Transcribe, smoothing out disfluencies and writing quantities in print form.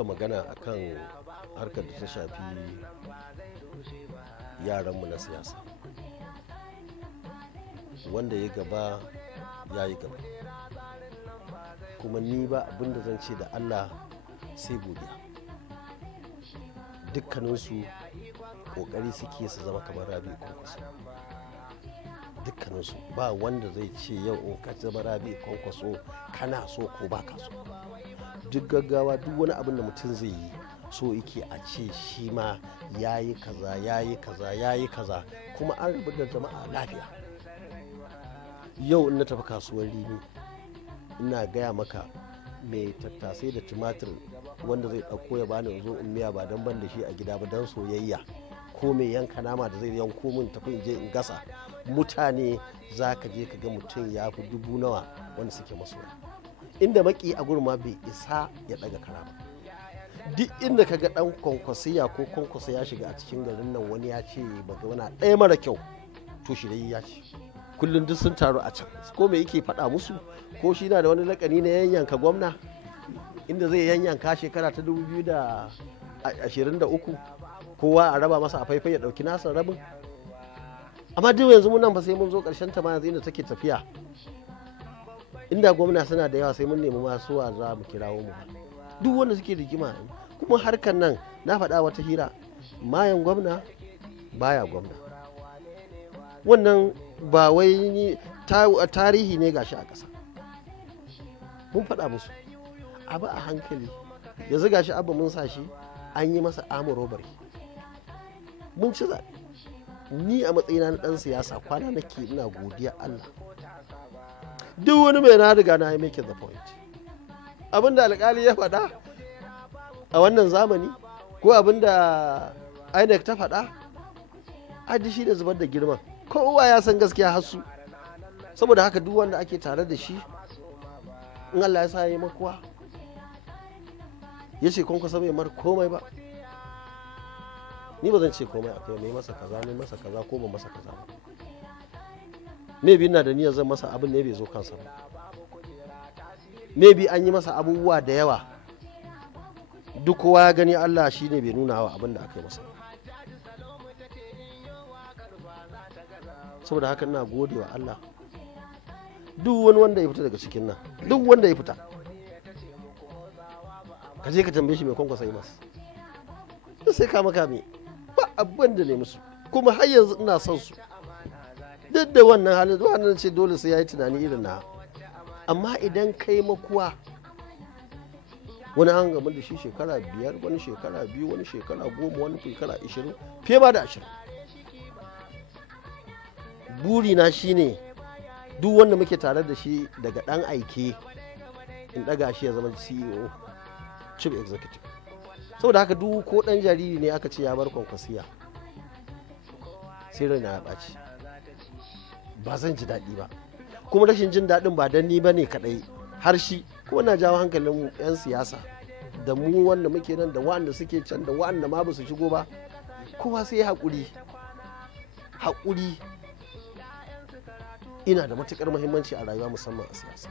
maka magana akan harkar da ta shafi yaranmu na siyasa. Wanda ya gaba ya yi gaba, kuma ni ba abinda zan ce da Allah sai godiya. Dukkaninsu kokari suke su zama kamar Rabi Kwankwaso. Dukkaninsu ba wanda zai ce yau in ka zama Rabi Kwankwaso kana so ko ba ka so. Duk gaggawa, duk wani abin da mutum zai yi so yake a ce shi ma ya yi kaza ya yi kaza ya yi kaza, kuma an rabu da jama'a lafiya. Yau in na tafi kasuwar Rimi ina gaya maka mai tattasai da tumatir wanda zai ɗauko ya bani zo in miya ba don ban da shi a gida ba don soyayya, ko mai yanka nama da zai yanko min tafi in je in gasa. Mutane za ka je ka ga mutum ya fi 1000 nawa wanda suke masoya, inda maki a gurma bai isa ya ɗaga kara ba. Duk inda ka ga ɗan kwankwasiyya ko kwankwaso ya shiga a cikin garin nan wani ya ce ba ga wani ɗaya mara kyau, to shi dai ya ce kullum duk sun taru a can. Ko me yake faɗa musu? Ko shi na da wani lakani na yanyanka gwamna, inda zai yanyanka shekara ta 2023 kowa a raba masa a faifai ya ɗauki nasa rabin. Amma duk yanzu mun nan ba sai mun zo ƙarshen ta ma yanzu inda take tafiya. Inda gwamna suna da yawa sai mun nemi masu wa za mu kirawo mu. Duk wanda suke rigima, kuma harkar nan na faɗa wata hira, mayan gwamna baya gwamna. Wannan ba wai tarihi ne gashi a ƙasa. Mun faɗa musu abu a hankali. Yanzu gashi abu mun sa shi an yi masa amurobari, mun ci zaɓe. Ni a matsayina na ɗan siyasa kwana nake ina godiya Allah. Duk wani mai na riga na yi make the point. Abinda alƙali ya faɗa a wannan zamani ko abinda INEC ta faɗa, adi shi da zubar da girman. Kowa ya san gaskiya hasu. Saboda haka duk wanda ake tare da shi in Allah ya sa ya yi makuwa ya ce Kwankwaso bai mar komai ba, ni ba zan ce komai akai ne masa kaza ne masa kaza ko ba masa kaza ba. Maybe ina da niyyar zan masa abin ne bai zo kansa ba. Maybe an yi masa abubuwa da yawa, duk kowa ya gani Allah shi ne bai nuna wa abin da aka yi masa. Saboda haka ina gode wa Allah. Duk wani wanda ya fita daga cikin nan, duk wanda ya fita, ka je ka tambaye shi mai Kwankwaso yi masa. Duk sai kama kame ba abin da ne musu, kuma har yanzu ina son su. Duk da wannan halin wannan ce dole sai ya yi tunani irin na. Amma idan kai makuwa, wani an gama da shi shekara 5, wani shekara 2, wani shekara 10, wani shekara 20, fiye ba da 20. Burina shine duk wanda muke tare da shi daga ɗan aike in ɗaga shi ya zama CEO, Chief Executive. Saboda haka duk ko ɗan jariri ne aka ce ya bar Kwankwasiyya, sai raina ya ɓaci, ba zan ji daɗi ba. Kuma rashin jin daɗin ba dan ni ba ne kaɗai, har shi. Kuma na jawo hankalin 'yan siyasa da mu wanda muke nan da waɗanda suke can da waɗanda ma ba su shigo ba, kowa sai haƙuri. Haƙuri ina da matuƙar muhimmanci a rayuwa, musamman a siyasa.